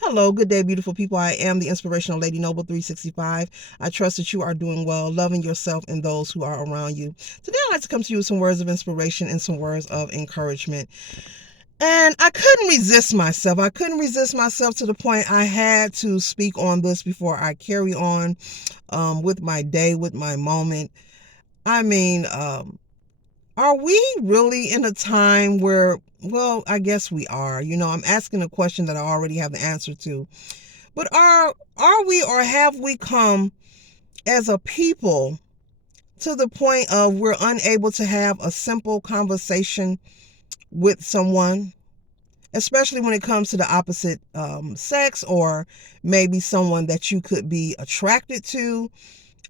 Hello, good day, beautiful people. I am the Inspirational Lady Noble 365. I trust that you are doing well, loving yourself and those who are around you. Today, I'd like to come to you with some words of inspiration and some words of encouragement. And I couldn't resist myself. I couldn't resist myself to the point I had to speak on this before I carry on with my day, with my moment. I mean, are we really in a time where, well, I guess we are. I'm asking a question that I already have the answer to. But are we or have we come as a people to the point of we're unable to have a simple conversation with someone, especially when it comes to the opposite sex or maybe someone that you could be attracted to?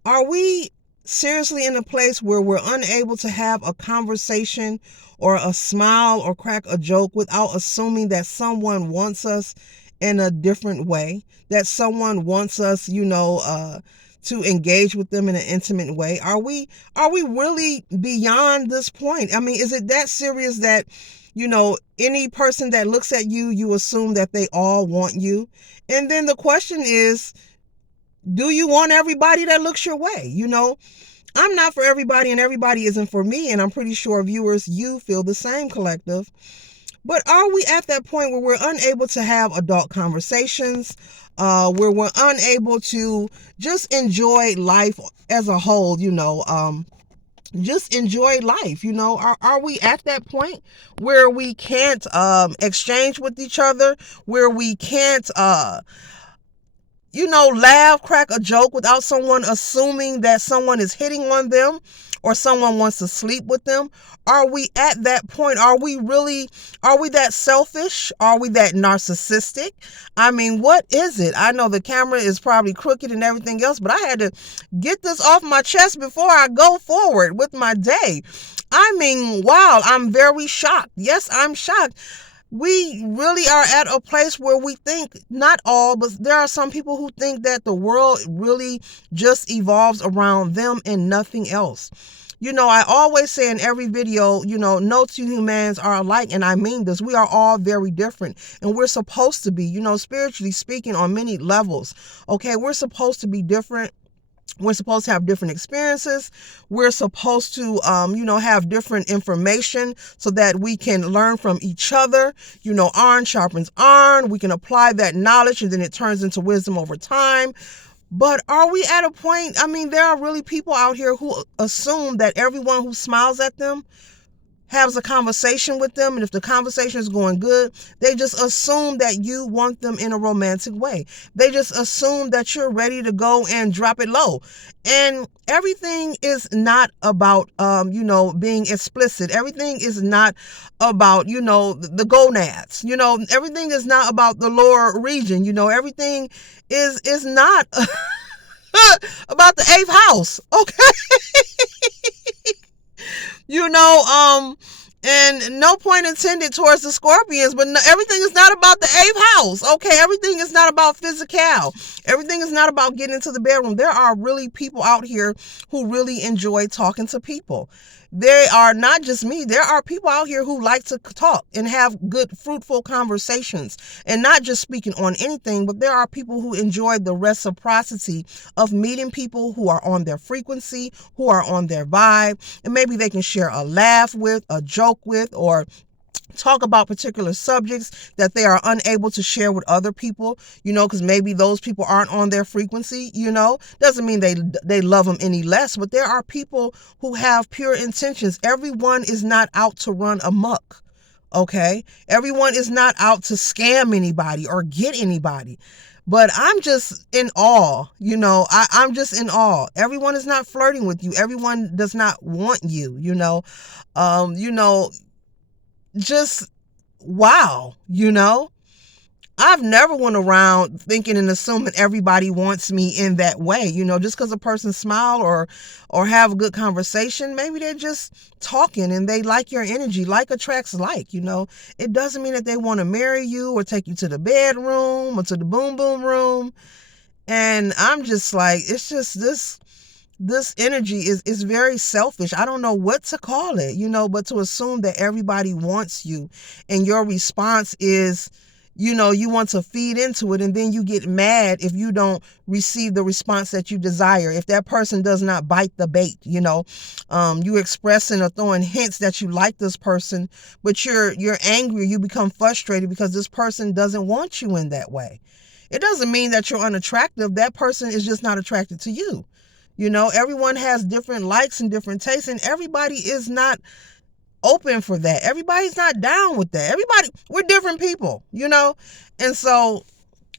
Are we seriously in a place where we're unable to have a conversation or a smile or crack a joke without assuming that someone wants us in a different way, that someone wants us, to engage with them in an intimate way? Are we really beyond this point? I mean, is it that serious that, any person that looks at you, you assume that they all want you? And then the question is, do you want everybody that looks your way? I'm not for everybody and everybody isn't for me. And I'm pretty sure viewers, you feel the same, collective. But are we at that point where we're unable to have adult conversations, where we're unable to just enjoy life as a whole, just enjoy life, are we at that point where we can't exchange with each other, where we can't laugh, crack a joke without someone assuming that someone is hitting on them or someone wants to sleep with them? Are we at that point? Are we that selfish? Are we that narcissistic? I mean, what is it? I know the camera is probably crooked and everything else, but I had to get this off my chest before I go forward with my day. I mean, wow, I'm very shocked. Yes, I'm shocked. We really are at a place where we think, not all, but there are some people who think that the world really just evolves around them and nothing else. I always say in every video, no two humans are alike. And I mean this. We are all very different. And we're supposed to be, spiritually speaking, on many levels. Okay, we're supposed to be different. We're supposed to have different experiences. We're supposed to, have different information so that we can learn from each other. Iron sharpens iron. We can apply that knowledge and then it turns into wisdom over time. But are we at a point? I mean, there are really people out here who assume that everyone who smiles at them has a conversation with them, and if the conversation is going good, they just assume that you want them in a romantic way. They just assume that you're ready to go and drop it low. And everything is not about, being explicit. Everything is not about, the gonads. Everything is not about the lower region. Everything is not about the eighth house. Okay. And no point intended towards the Scorpions, but everything is not about the eighth house. Okay, everything is not about physical. Everything is not about getting into the bedroom. There are really people out here who really enjoy talking to people. They are not just me. There are people out here who like to talk and have good, fruitful conversations, and not just speaking on anything, but there are people who enjoy the reciprocity of meeting people who are on their frequency, who are on their vibe, and maybe they can share a laugh with, a joke with, or talk about particular subjects that they are unable to share with other people, because maybe those people aren't on their frequency. Doesn't mean they love them any less, but there are people who have pure intentions. Everyone is not out to run amok. Okay, everyone is not out to scam anybody or get anybody. But I'm just in awe. I'm just in awe. Everyone is not flirting with you. Everyone does not want you. Just wow. I've never went around thinking and assuming everybody wants me in that way. Just because a person smile or have a good conversation, maybe they're just talking and they like your energy. Like attracts like. It doesn't mean that they want to marry you or take you to the bedroom or to the boom boom room. And I'm just like, it's just this energy is very selfish. I don't know what to call it, but to assume that everybody wants you and your response is, you want to feed into it, and then you get mad if you don't receive the response that you desire. If that person does not bite the bait, you expressing or throwing hints that you like this person, but you're angry, you become frustrated because this person doesn't want you in that way. It doesn't mean that you're unattractive. That person is just not attracted to you. Everyone has different likes and different tastes, and everybody is not open for that. Everybody's not down with that. We're different people, and so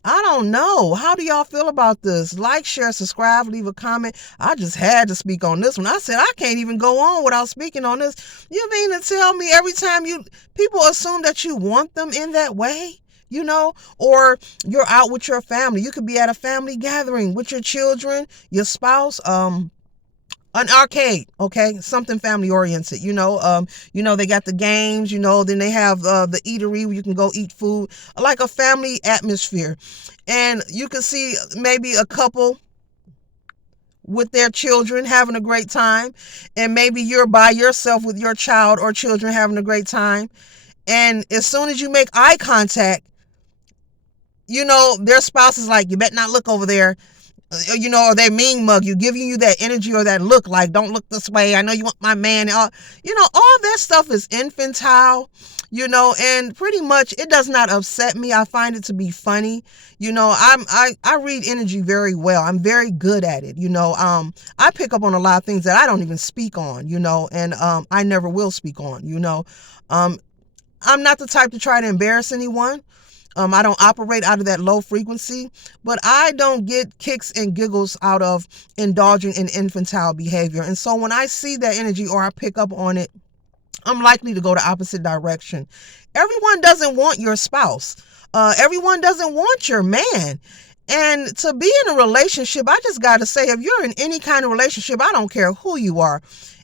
I don't know. How do y'all feel about this? Like, share, subscribe, leave a comment. I just had to speak on this one. I said I can't even go on without speaking on this. You mean to tell me every time people assume that you want them in that way? Or you're out with your family. You could be at a family gathering with your children, your spouse, an arcade, okay, something family oriented, they got the games, then they have the eatery where you can go eat food, like a family atmosphere. And you can see maybe a couple with their children having a great time, and maybe you're by yourself with your child or children having a great time. And as soon as you make eye contact, their spouse is like, you better not look over there. Or they mean mug you, giving you that energy or that look like, don't look this way, I know you want my man. All that stuff is infantile, and pretty much it does not upset me. I find it to be funny. I read energy very well. I'm very good at it. I pick up on a lot of things that I don't even speak on, and I never will speak on, I'm not the type to try to embarrass anyone. I don't operate out of that low frequency, but I don't get kicks and giggles out of indulging in infantile behavior. And so when I see that energy or I pick up on it, I'm likely to go the opposite direction. Everyone doesn't want your spouse. Everyone doesn't want your man. And to be in a relationship, I just got to say, if you're in any kind of relationship, I don't care who you are,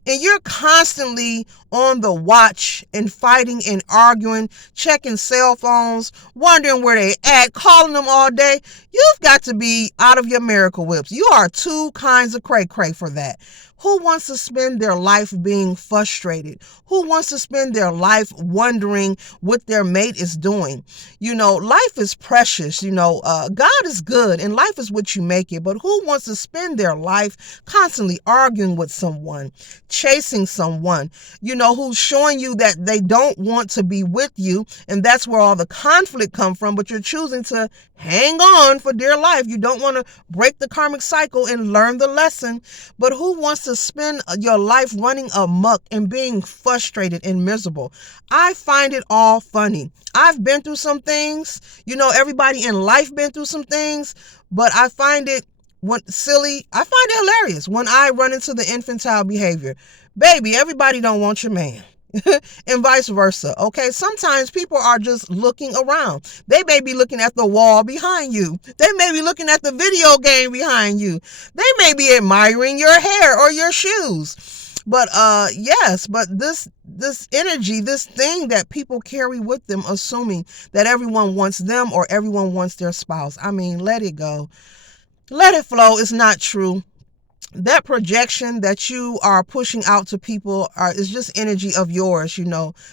and you're constantly on the watch and fighting and arguing, checking cell phones, wondering where they at, calling them all day, you've got to be out of your miracle whips. You are two kinds of cray-cray for that. Who wants to spend their life being frustrated? Who wants to spend their life wondering what their mate is doing? Life is precious. God is good and life is what you make it. But who wants to spend their life constantly arguing with someone, chasing someone, who's showing you that they don't want to be with you? And that's where all the conflict come from. But you're choosing to hang on for dear life. You don't want to break the karmic cycle and learn the lesson. But who wants to spend your life running amok and being frustrated and miserable? I find it all funny. I've been through some things, everybody in life been through some things, but I find it silly. I find it hilarious when I run into the infantile behavior. Baby, everybody don't want your man. And vice versa. Okay. Sometimes people are just looking around. They may be looking at the wall behind you. They may be looking at the video game behind you. They may be admiring your hair or your shoes. But yes, but this energy, this thing that people carry with them, assuming that everyone wants them or everyone wants their spouse. I mean, let it go. Let it flow. It's not true. That projection that you are pushing out to people is just energy of yours,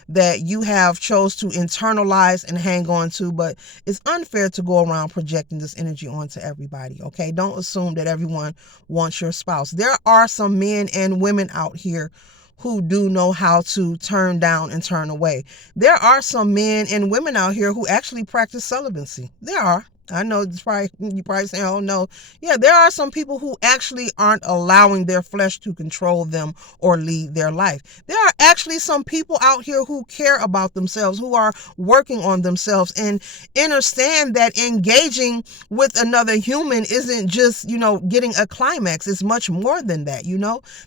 that you have chose to internalize and hang on to. But it's unfair to go around projecting this energy onto everybody. Okay. Don't assume that everyone wants your spouse. There are some men and women out here who do know how to turn down and turn away. There are some men and women out here who actually practice celibacy. There are. I know you probably saying, oh no. Yeah, there are some people who actually aren't allowing their flesh to control them or lead their life. There are actually some people out here who care about themselves, who are working on themselves and understand that engaging with another human isn't just, getting a climax. It's much more than that,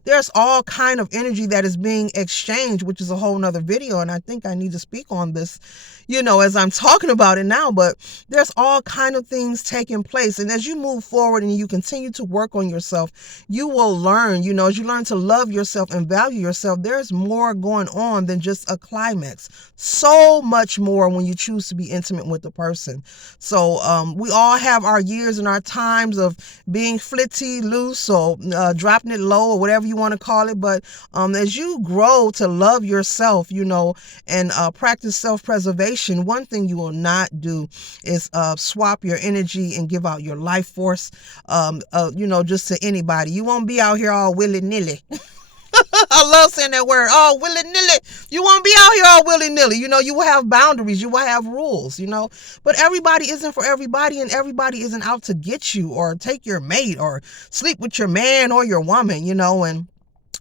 There's all kind of energy that is being exchanged, which is a whole nother video. And I think I need to speak on this, as I'm talking about it now, but there's all kind kind of things taking place. And as you move forward and you continue to work on yourself, you will learn, as you learn to love yourself and value yourself, there's more going on than just a climax. So much more when you choose to be intimate with the person. So we all have our years and our times of being flitty, loose, or dropping it low, or whatever you want to call it. But as you grow to love yourself, and practice self-preservation, one thing you will not do is swap your energy and give out your life force, just to anybody. You won't be out here all willy-nilly. I love saying that word, all willy-nilly. You won't be out here all willy-nilly. You will have boundaries. You will have rules, But everybody isn't for everybody, and everybody isn't out to get you or take your mate or sleep with your man or your woman, and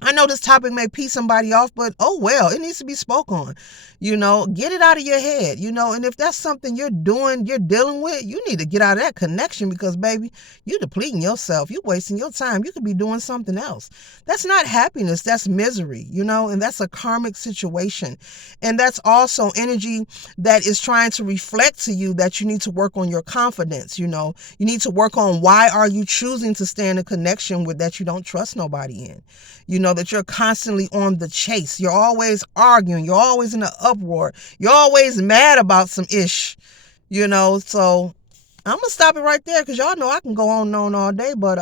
I know this topic may piss somebody off, but oh well, it needs to be spoke on. Get it out of your head, and if that's something you're dealing with, you need to get out of that connection, because baby, you're depleting yourself. You're wasting your time. You could be doing something else. That's not happiness. That's misery, and that's a karmic situation. And that's also energy that is trying to reflect to you that you need to work on your confidence. You need to work on, why are you choosing to stay in a connection with that you don't trust nobody in? That you're constantly on the chase. You're always arguing. You're always in an uproar. You're always mad about some ish, So I'm going to stop it right there, because y'all know I can go on and on all day. But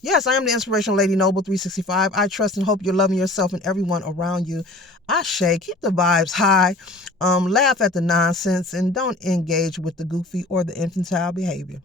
yes, I am the Inspirational Lady Noble 365. I trust and hope you're loving yourself and everyone around you. Ashe, keep the vibes high. Laugh at the nonsense and don't engage with the goofy or the infantile behavior.